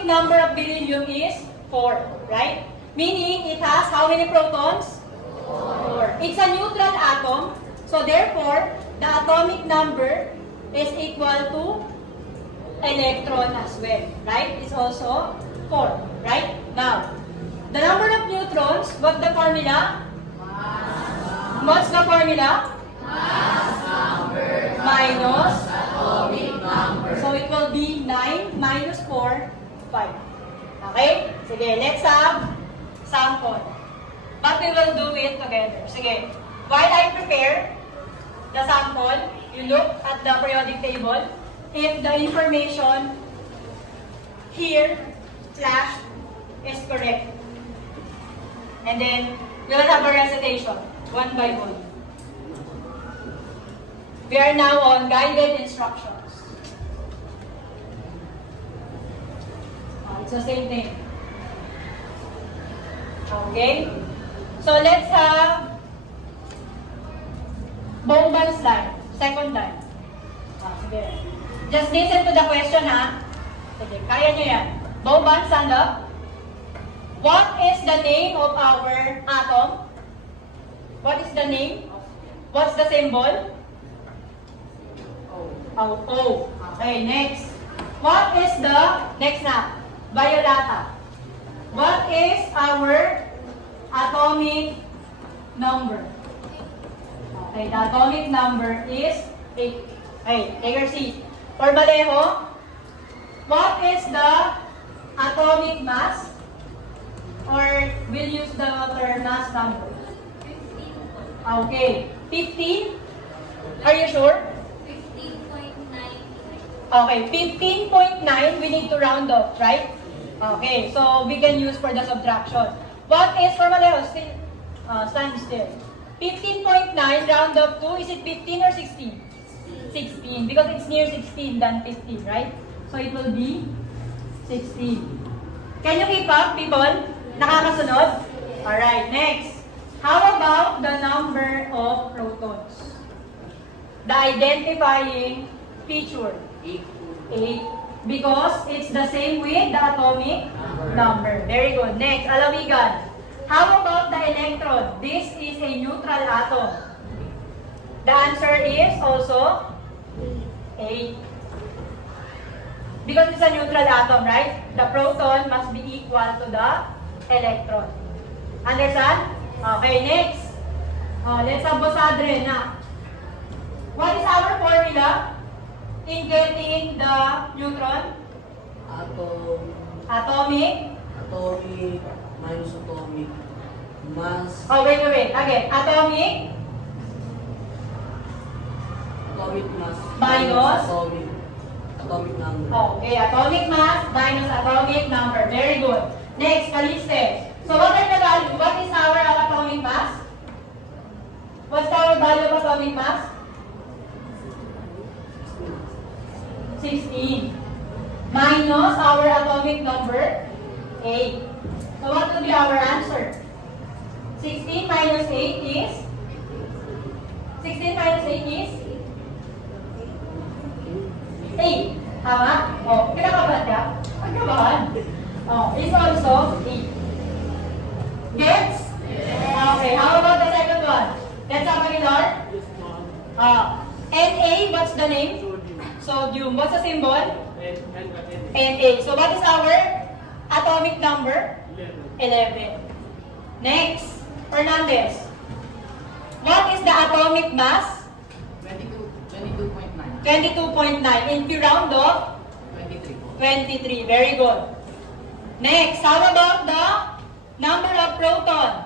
atomic number of beryllium is 4, right? Meaning it has how many protons? 4. It's a neutral atom, so therefore, the atomic number is equal to electron as well, right? It's also 4, right? Now, the number of neutrons, what's the formula? What's the formula? Minus Atomic number. So it will be 9 minus 4, 5. Okay? Sige, let's have sample. But we will do it together. Sige. While I prepare the sample, you look at the periodic table. If the information here flashed is correct. And then we will have a recitation, one by one. We are now on guided instructions. It's the same thing. Okay? So let's have Bowman's line. Second line. Sige. Just listen to the question, ha? Sige, kaya nyo yan. Bowman, stand up. What is the name of our atom? What is the name? What's the symbol? O. Okay, next. What is the, next na, Violata. What is our atomic number? Okay, the atomic number is 8. Okay, take your seat. For Vallejo, what is the atomic mass? Or we'll use the term mass number? 15. Okay, 15? Are you sure? 15.9. Okay, 15.9, we need to round off, right? Okay, so we can use for the subtraction. What is for Vallejo? Still, stand still. 15.9 round off to, is it 15 or 16? 16, because it's near 16 than 15, right? So it will be 16. Can you keep up, people? Nakakasunod? Alright, next. How about the number of protons? The identifying feature. 8. Because it's the same with the atomic number. Very good. Next, Alawigan. How about the electron? This is a neutral atom. The answer is also 8. Because it's a neutral atom, right? The proton must be equal to the electron. Understand? Okay, next. Let's have Bosadre na. What is our formula in getting the neutron? Atomic. Atomic minus atomic mass. Oh, wait. Again. Atomic Mass minus atomic number. Okay, atomic mass minus atomic number. Very good. Next, Caliste. So what are the value? What is our atomic mass? What's our value of atomic mass? 16. Minus our atomic number, 8. So what will be our answer? 16 minus 8 is? 16 minus 8 is? 8. Tama? Oh, kinakabahan ka? Pagkabahan. Oh, is also 8. Gets? Okay, how about the second one? Let's have a Lord. Na, what's the name? Sodium. What's the symbol? Na. So what is our atomic number? 11. Next, Fernandez. What is the atomic mass? 22.9. 22.9. In P round of? 23. Very good. Next, how about the number of proton?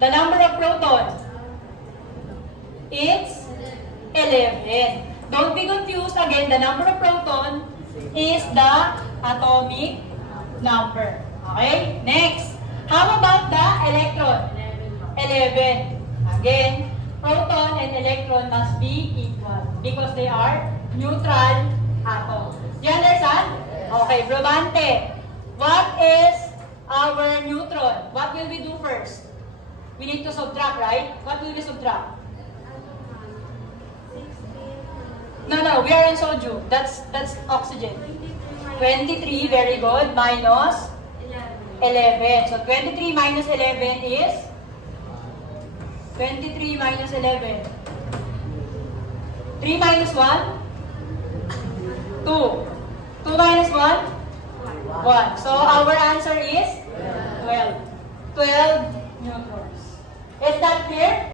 The number of proton? It's 11. Don't be confused again. The number of proton is the atomic number. Okay? Next. How about the electron? 11. Again, proton and electron must be equal because they are neutral atoms. You understand? Okay, Brabante. What is our neutron? What will we do first? We need to subtract, right? What will we subtract? No, we are in soju. That's oxygen. 23, very good. Minus 11. So 23 minus 11 is 23 minus 11. 3 minus 1? 2. 2 minus 1? 1. So our answer is 12. 12 neutrons. Is that clear?